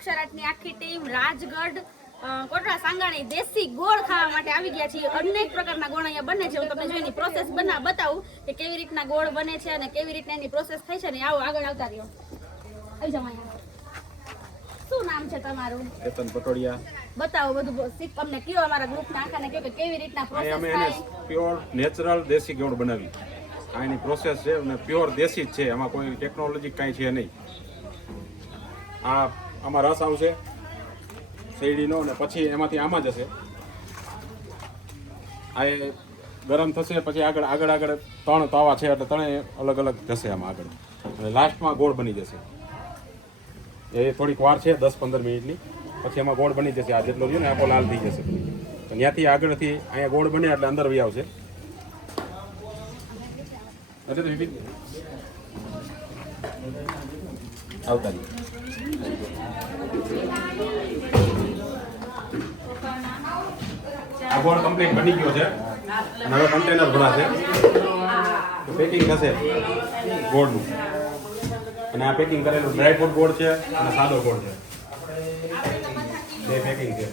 અક્ષરાટની આખી ટીમ રાજગઢ કોટડા સાંગાણી દેશી ગોળ ખાવા માટે આવી ગયા છીએ. અનેક પ્રકારના ગોળ અહીંયા બને છે. હું તમને જોઈની પ્રોસેસ બતાવું કે કેવી રીતના ગોળ બને છે અને કેવી રીતના એની પ્રોસેસ થાય છે ને. આવો આગળ આવતા રહ્યો. આવી જાવ અહીંયા. શું નામ છે તમારું? કેતન પટોડિયા. બતાવો બધું અમને કયો, અમારા ગ્રુપના આખાને કયો કે કેવી રીતના પ્રોસેસ અમે થાય. એને પ્યોર નેચરલ દેશી ગોળ બનાવી. આ એની પ્રોસેસ છે અને પ્યોર દેશી જ છે. આમાં કોઈ ટેકનોલોજી કાંઈ છે નહીં. આમાં રસ આવશે શેરડીનો અને પછી એમાંથી આમાં જશે. આ એ ગરમ થશે પછી આગળ 3 તાવા છે એટલે 3 અલગ અલગ જશે આમાં આગળ અને લાસ્ટમાં ગોળ બની જશે. એ થોડીક વાર છે 10-15 મિનિટની. પછી એમાં ગોળ બની જશે. આ જેટલો રહ્યો ને આખો લાલ થઈ જશે. તો ત્યાંથી આગળથી અહીંયા ગોળ બને એટલે અંદર વી આવશે. આવતા જ આ ગોળ કમ્પ્લીટ બની ગયો છે અને હવે કન્ટેનર ભરાશે તો પેકિંગ થશે ગોળનું. અને આ પેકિંગ કરેલું ડ્રાયફ્રૂટ ગોળ છે અને સાદો ગોળ છે. બે પેકિંગ છે.